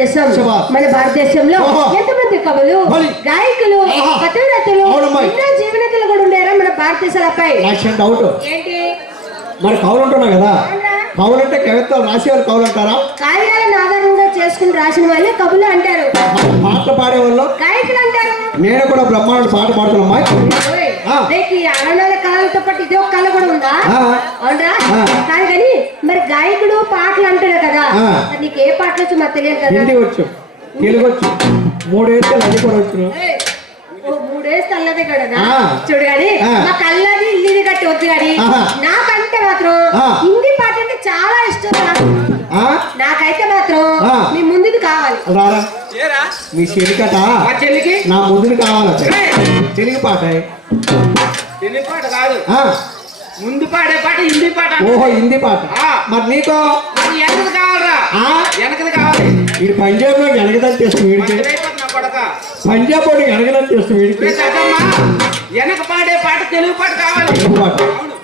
భారతదేశం. మన భారతదేశంలో ఎంతమంది కవులు, గాయకులు, కథారతులు, ఎన్నో జీవనతలు కూడా ఉండారా మన భారతదేశాలపై. ఏంటి మరి కవులు ఉంటున్నావు కదా, కవులు అంటే కవిత్వాలు రాసేవాళ్ళు కవులు అంటారా? కావ్యాలను ఆధారంగా చేసుకుని రాసిన వాళ్ళే కవులు అంటారు. పాటలు పాడేవాళ్ళు గాయకులు అంటారు. నేను కూడా బ్రహ్మాండ పాట పాడుతున్నా. అరణాల కళలతో పాటు ఇదే కళ కూడా ఉందా? అవునరా? కానీ మరి గాయకుడు పాటలు అంటాడు కదా, నీకు ఏ పాటలు వచ్చి మాకు తెలియదు కదా. హిందీ వచ్చు, తెలుగు వచ్చు, 3 ఏళ్ళు అది కూడా వచ్చు. 3 ఏళ్ళు అల్లదే కదా చూడు. కానీ మా కళ్ళది హిందీ కట్టి వద్దు. కానీ నాకంటే మాత్రం హిందీ పాట అంటే చాలా ఇష్టం. నాకైతే మాత్రం మీ ముందుది కావాలి. మీ చెలికట నా ముందుది కావాలి. తెలుగు పాట, తెలుగు పాట కాదు, ముందు పాడే పాట హిందీ పాట. ఓహో హిందీ పాట. మరి నీకో వెనకది కావాలరా? వెనకది కావాలి. వీడు పంజాబ్ లో వెనకదని తెస్తు వీడికి, పంజాబ్ వాడు వెనకదని తెస్తు వీడికి. వెనక పాడే పాట తెలుగు పాట కావాలి. తెలుగు పాట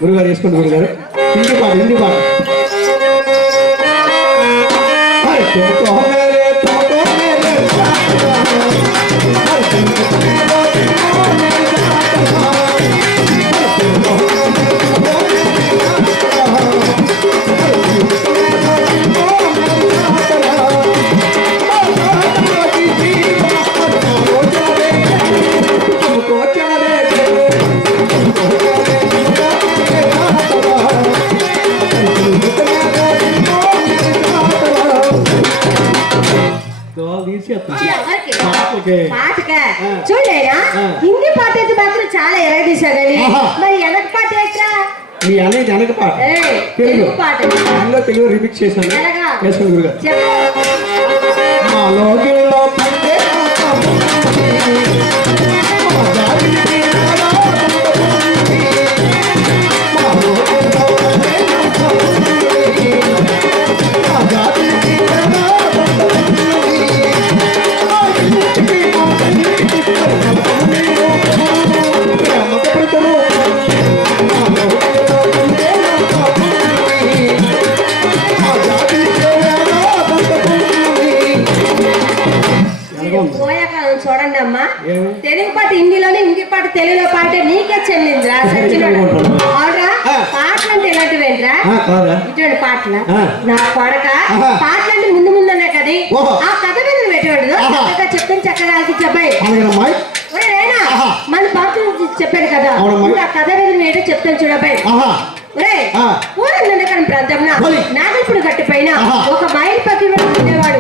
గురుగారు వేసుకోండి. గురుగారు హిందీ పాట, హిందీ పాట. చూడలేనా హిందీ పాట అయితే మాత్రం చాలా ఎరగదీశాడు. మరి వెనక పాట ఎట్లా? మీ అనేది వెనక పాట తెలుగు పాట, అందులో తెలుగు రిమిక్స్ చేశాను. వేసుకోండి గురుగారు. చూడండి అమ్మా, తెలుగు పాట హిందీలోనే, హిందీ పాట తెలుగులో పాట నీకే చెల్లిందిరా. అవునరా? పాటలు అంటే ఎలాంటివేంట్రా? ఇటువంటి పాటలు నా కొడక పాటలు అంటే ముందు ముందనే కదా. ఆ కథ మీద పెట్టేవాడు చక్కగా చెప్తాను, చక్కగా చెప్పాయి. మన పాటలు చెప్పాడు కదా, ఆ కథ మీద నేనే చెప్తాను చూడబాయి. ప్రాంతంలో నాగల్పుడు గట్టు పైన ఒక మైలు పక్కన ఉండేవాడు.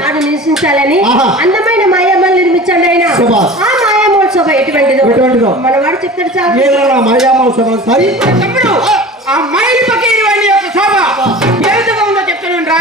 నాడు నివసించాలని అందమైన మాయమ్మలు నిర్మించండి. ఆయన ఆ మాయమ్మల శోభ ఎటువంటిదో మనవాడు చెప్తాడు సార్. తమ్ముడు ఆ మైలు పక్కన యొక్క శోభ ఏ విధంగా ఉందో చెప్తాను రా.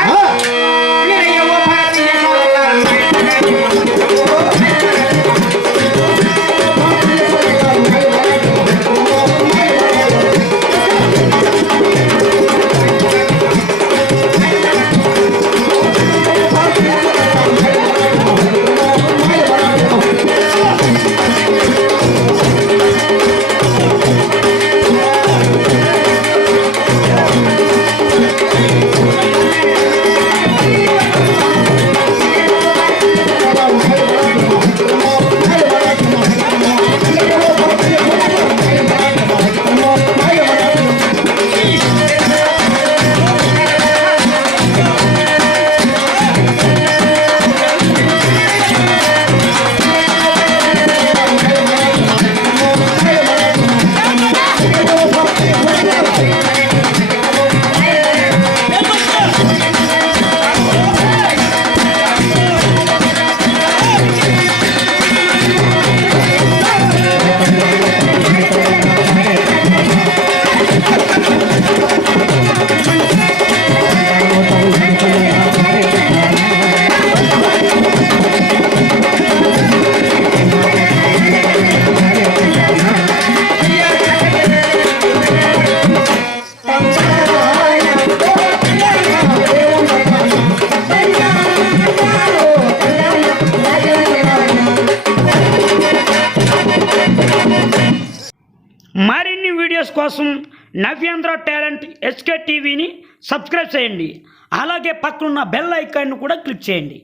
మరిన్ని వీడియోస్ కోసం నవ్యాంధ్ర టాలెంట్ ఎస్కే టీవీని సబ్స్క్రైబ్ చేయండి. అలాగే పక్కనున్న బెల్ ఐకాన్ను కూడా క్లిక్ చేయండి.